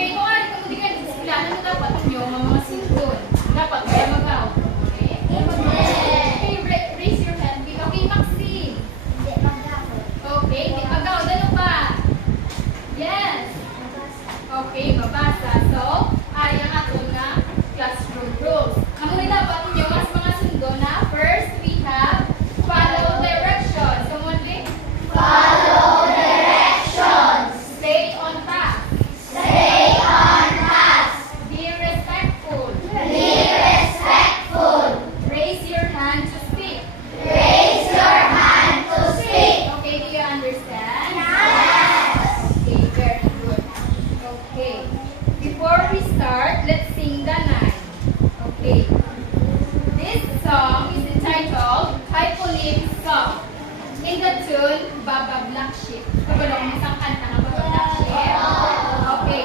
Okay, kung ari kung di ka disipla, ano dapat nyo mga sindon? Dapat kaya magaw. Okay? Okay, raise your hand. Okay, Maxine. Okay, di magaw. Dalo pa. Yes. Okay, mabasa. So, ari ang ato nga classroom rules. Ang mga dapat nyo mas mga sundo na first we have follow directions. Someone link? Follow directions. Stay on task. Stay on task. Be respectful. Be respectful. Raise your hand to speak. Raise your hand to speak. Okay, do you understand? Yes. Okay, very good. Okay. Before we start, let's sing the nine. Okay. This song is entitled Hyponym Song. In the tune, Baba Black Sheep. Kabalong mo isang kanta ng Baba Black Sheep? Okay.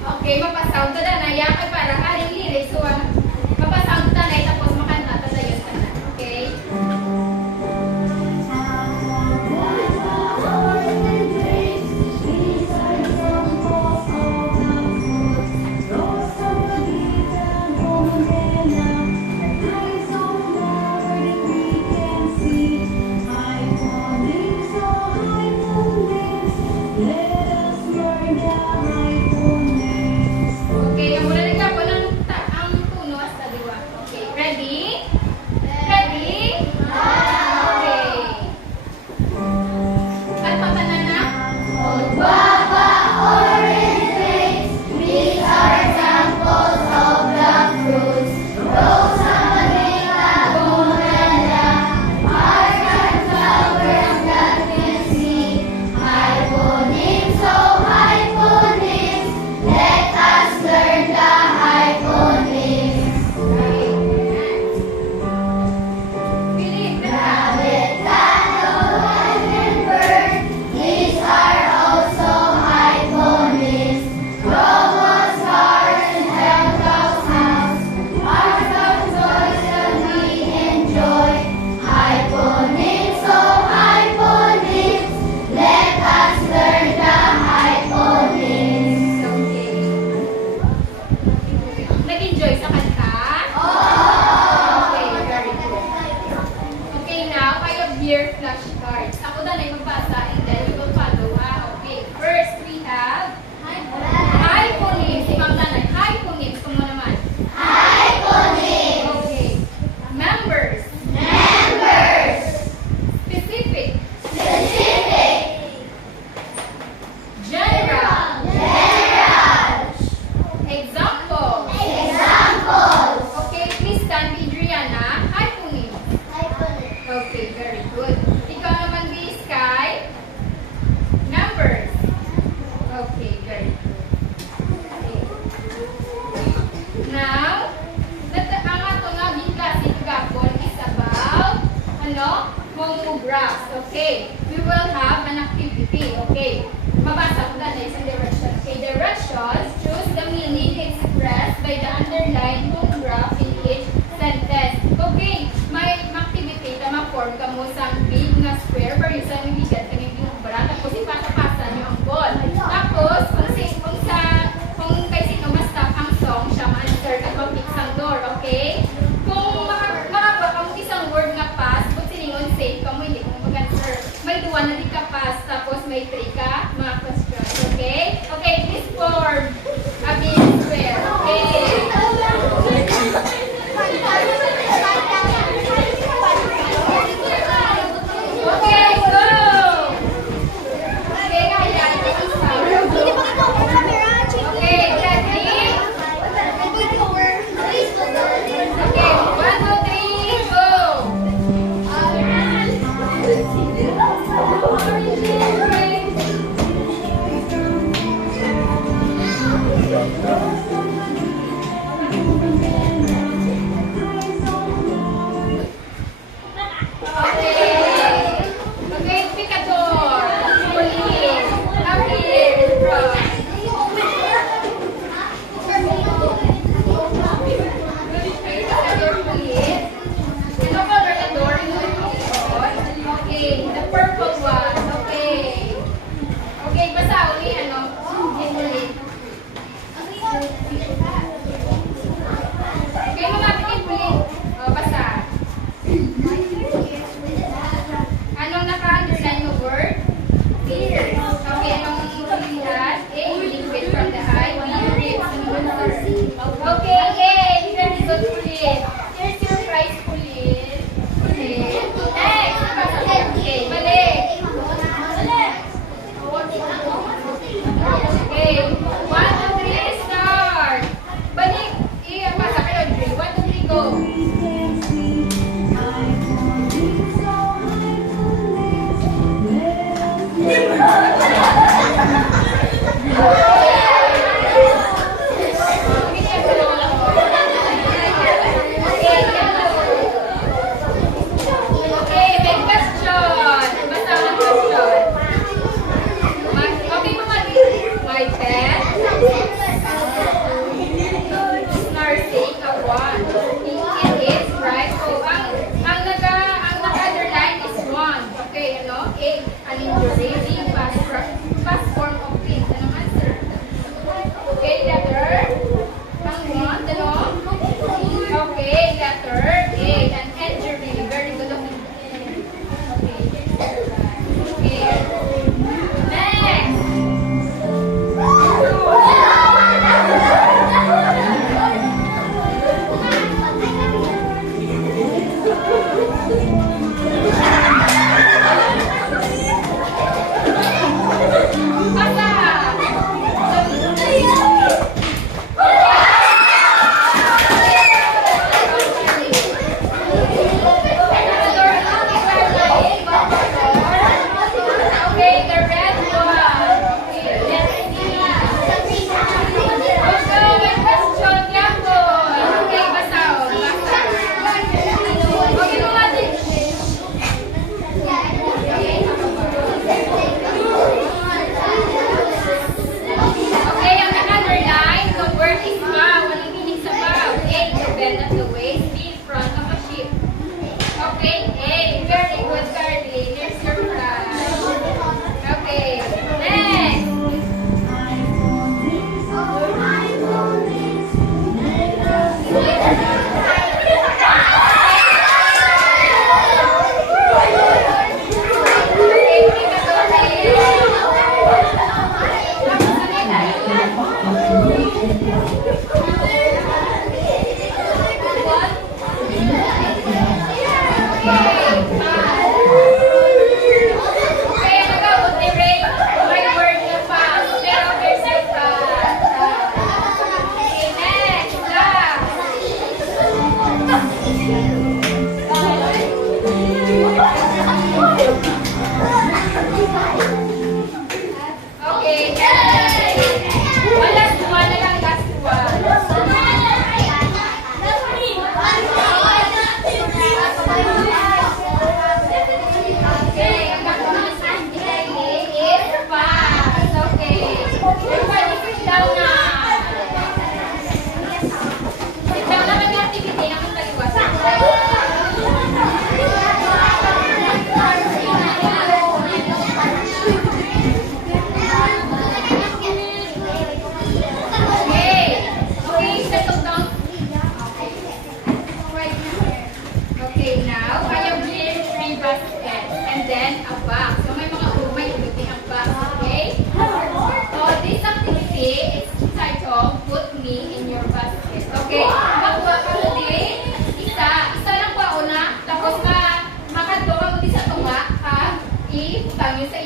Okay, mapasound ta na. Yan ay parang aling liris. So, mapasound ta na. Tapos makanta ta na yun. Okay? Okay, ang muna nagka po ng ang tunos sa diwa. Okay, ready? Ready? Okay. At pagkana na? Guava, orange grapes, these are examples of the fruits. Rosa, manila, pomegranate, are sunflowers that can see. Hyponym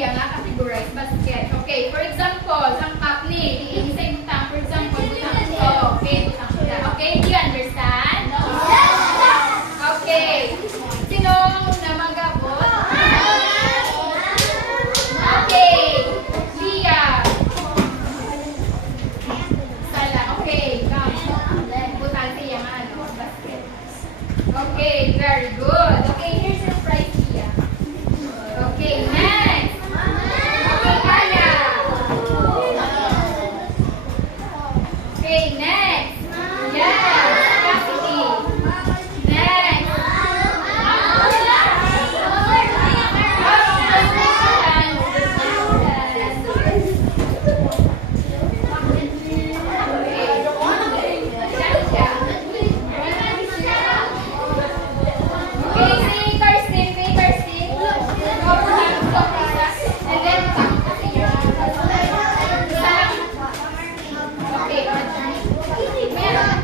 iya nga categorize basket. Okay, for example, ang cup ni, iisay butang, for example, butang ito. Okay, butang ito. Okay, do you understand? Okay. Sinong namagabot? Okay. Lia. Sala. Okay, come. Butang siya nga, ano, basket. Okay, very good. Okay, here's your prize, Lia. Okay, next. Okay, Aya. Okay, next. Yes, Cassidy. Next. Okay, si Kirsten, kay Kirsten. And then, okay, meron.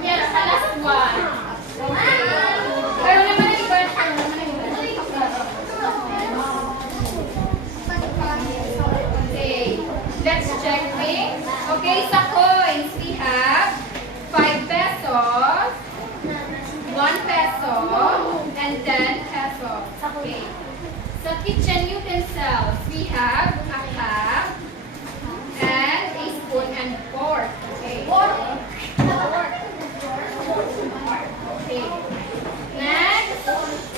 Meron ka, last one. Okay. Pero naman ang iba, okay, let's check it. Okay, sa coins, we have 5 pesos, 1 peso, and 10 pesos. Okay. Sa kitchen utensils, we have a cup, and a spoon and fork. Okay. Okay. Next,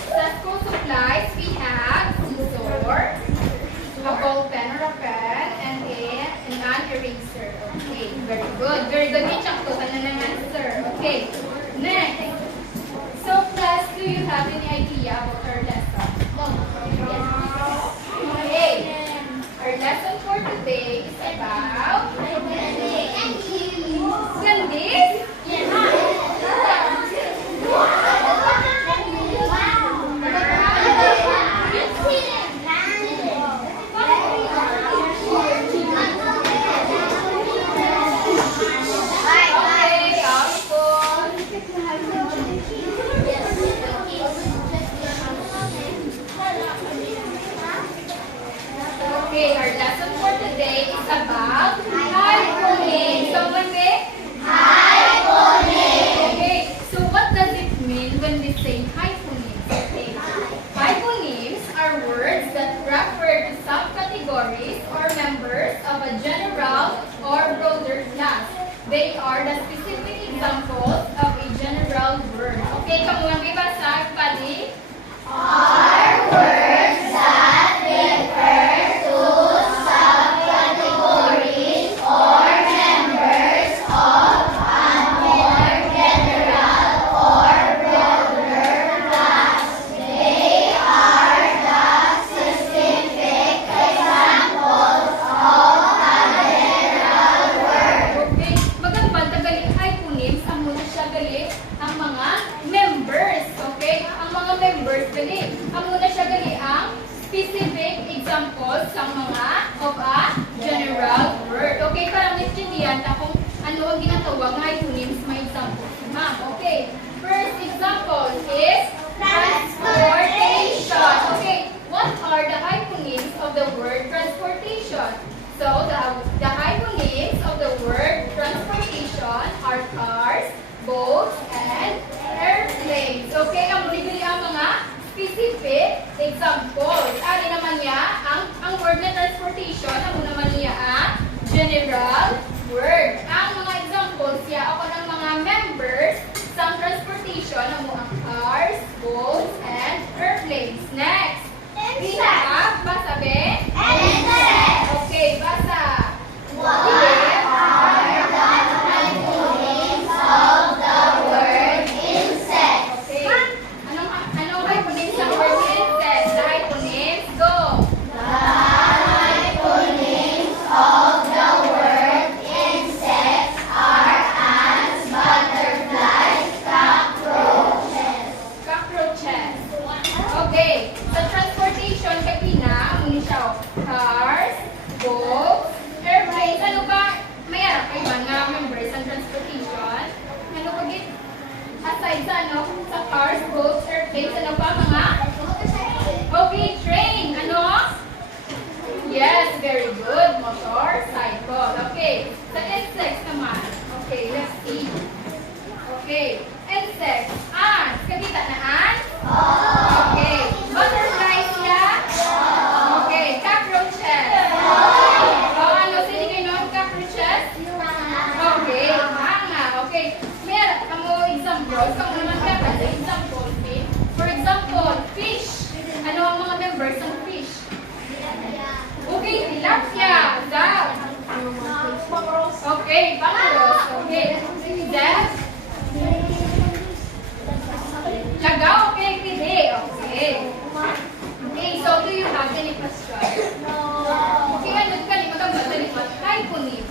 sa school supplies, we have scissors, a ball pen or a pen, and an eraser. Okay, very good. Very good. I-check to. Ano ng answer? Okay. Next. So, class, do you have any idea about our lesson? Okay. Our lesson for today is about Gandis. Okay, apple. Okay, our lesson for today is about hyponyms. So, when we okay, so what does it mean when we say hyponyms? Okay. Hyponyms are words that refer to subcategories or members of a general or broader class. They are the specific examples of a general word. Okay, kamu lang basa, pali? Are words that refer to subcategories or members of a more general or broader class. They are the specific examples of a general word. Okay, magandang tagali hyponyms, ang muna siya gali ang mga members. Okay, ang mga members gali. Ang muna siya gali ang specific examples sa mga of a general word. Okay, parang nagtindihan na kung ano ang ginatawag na hyponyms, may examples. Ma'am, okay. First example is transportation. Okay, what are the hyponyms of the word transportation? So, the hyponyms of the word transportation are cars, boats, and airplanes. Okay, ang bibili ang mga specific examples. Ano naman niya, ang word na transportation, ano naman niya ang general word. Ang mga examples niya, ako ng mga members sa transportation, ano ang cars, boats, and airplanes. Next, we have, basa be? Okay, basa. What are the hyponyms of the word insect? Okay. Anong hyponyms ng word insect? The hyponyms, go. The hyponyms of the word aside sa ano, sa cars, boats, airplanes, ano pa mga? Okay, train. Ano? Yes, very good. Motorcycle. Okay. Sa insects naman. Okay, let's see. Okay. Insects. Ants. Kakita na ants? Okay. Butterflies yan? Okay. Cockroaches. Ano? Sino kayo nun? Cockroaches? Okay. Hanga. Okay. Meron ka mo examples. Kung naman ka sa example. Okay? For example, fish. Ano ang mga members ng fish? Okay, tilapia. Dab. Okay, pangalos. Okay. Then, lagaw. Okay, pili. Okay. Okay, so do you have any question? Okay, ano ka ni magambal ni hyponyms?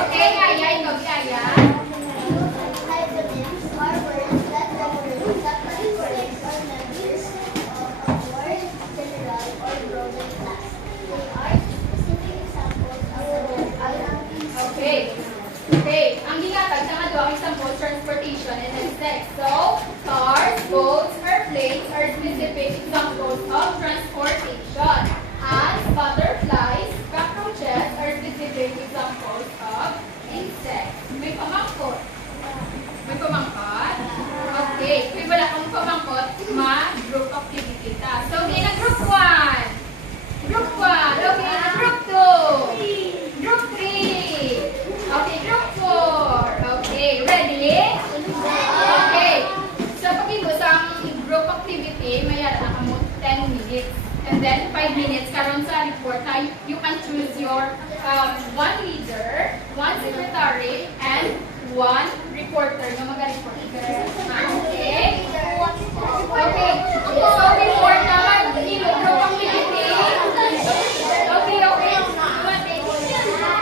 Okay, Aya, ikaw si Aya. Hyponyms are words that represent separate groups or members of a word, general, or broader class. They are specific examples of the word hyponyms. Okay. Okay, ang ginatag sa mga duwang example, transportation and insects. So, cars, boats, airplanes are specific examples of transportation. Ants, butterflies, cockroaches are specific examples of insects. May pamangkot. May pamangkot? Okay, kung wala kang pamangkot, ma-group activity ta. So, okay na group 1. Group 1. Okay na group 2. Group 3. Okay, group 4. Okay, ready? Okay. So, pag-ibo sa group activity, mayroon na kamo 10 minutes. And then, 5 minutes karon sa report. You can choose your one leader, one secretary, and one reporter na mag-report. Okay? Okay. So, before na mag-group activity, okay.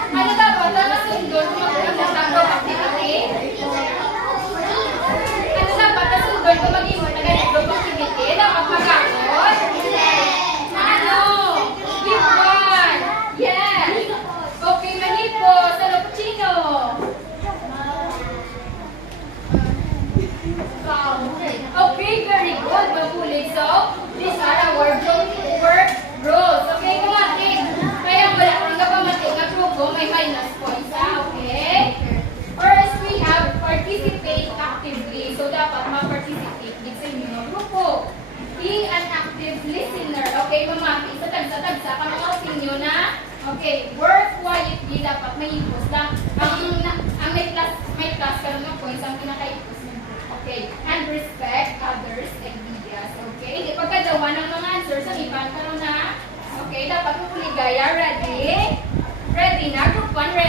Ano dapat na nasundon kung mag-group sa group activity? Ano dapat nasundon kung mag-group activity? Dapat mag-akot? Ano? Give one. Yes. Okay, manipo. Sa Lopchino. Okay, very good. Mabulig. So, these are our work rules. Okay, kumating. Kaya wala kang kapamating na grupo, may minus points. Okay? First, we have participate actively. So, dapat ma-participate din sa inyo ng grupo. Be an active listener. Okay, mamati sa tagsa-tagsa ka mga sinyo na okay, work quietly. Dapat may ipos lang. Ang may class ka ng points ang pinaka-ipos ng group. Okay, and respect others' ideas. Okay, hindi pagkadawa ng mga answers ang iban ka na. Okay, dapat mo ligaya. Ready? Ready na? Group 1, ready?